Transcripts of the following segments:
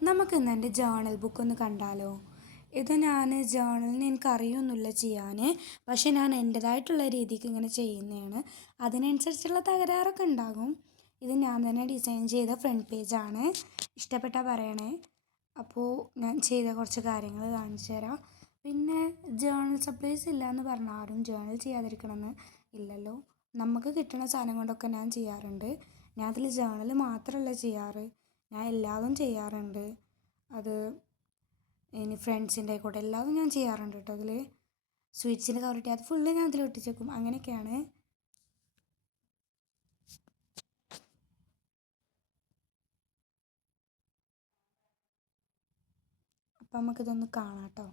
നമുക്കിന്ന് എൻ്റെ journal book ഒന്ന് കണ്ടാലോ? ഇത് ഞാൻ ജേണലിന് എനിക്കറിയൊന്നുമില്ല ചെയ്യാൻ, പക്ഷെ ഞാൻ എൻ്റേതായിട്ടുള്ള രീതിക്ക് ഇങ്ങനെ ചെയ്യുന്നതാണ്. അതിനനുസരിച്ചുള്ള തകരാറൊക്കെ ഉണ്ടാകും. ഇത് ഞാൻ തന്നെ ഡിസൈൻ ചെയ്ത ഫ്രണ്ട് പേജാണ്. ഇഷ്ടപ്പെട്ടാൽ പറയണേ. അപ്പോൾ ഞാൻ ചെയ്ത കുറച്ച് കാര്യങ്ങൾ കാണിച്ചു തരാം. പിന്നെ ജേണൽ സപ്ലൈസ് ഇല്ല എന്ന് പറഞ്ഞാൽ ആരും ജേണൽ ചെയ്യാതിരിക്കണമെന്ന് ഇല്ലല്ലോ. നമുക്ക് കിട്ടുന്ന സാധനം കൊണ്ടൊക്കെ ഞാൻ ചെയ്യാറുണ്ട്. ഞാൻ അതിൽ ജേണൽ മാത്രമല്ല ചെയ്യാറ്, ഞാൻ എല്ലാതും ചെയ്യാറുണ്ട്. അത് ഇനി ഫ്രണ്ട്സിൻ്റെ കൂടെ എല്ലാതും ഞാൻ ചെയ്യാറുണ്ട് കേട്ടോ. അതിൽ സ്വീറ്റ്സിൻ്റെ കവർ കിട്ടി അത് ഫുള്ള് ഞാൻ അതിൽ ഒട്ടിച്ചേക്കും. അങ്ങനെയൊക്കെയാണ്. അപ്പം നമുക്കിതൊന്ന് കാണാം കേട്ടോ.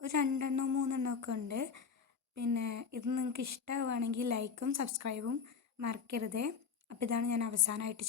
ഒരു 2 3 ഒക്കെ ഉണ്ട്. പിന്നെ ഇത് നിങ്ങൾക്ക് ഇഷ്ടമാവുകയാണെങ്കിൽ ലൈക്കും സബ്സ്ക്രൈബും മറക്കരുതേ. അപ്പോൾ ഇതാണ് ഞാൻ അവസാനമായിട്ട്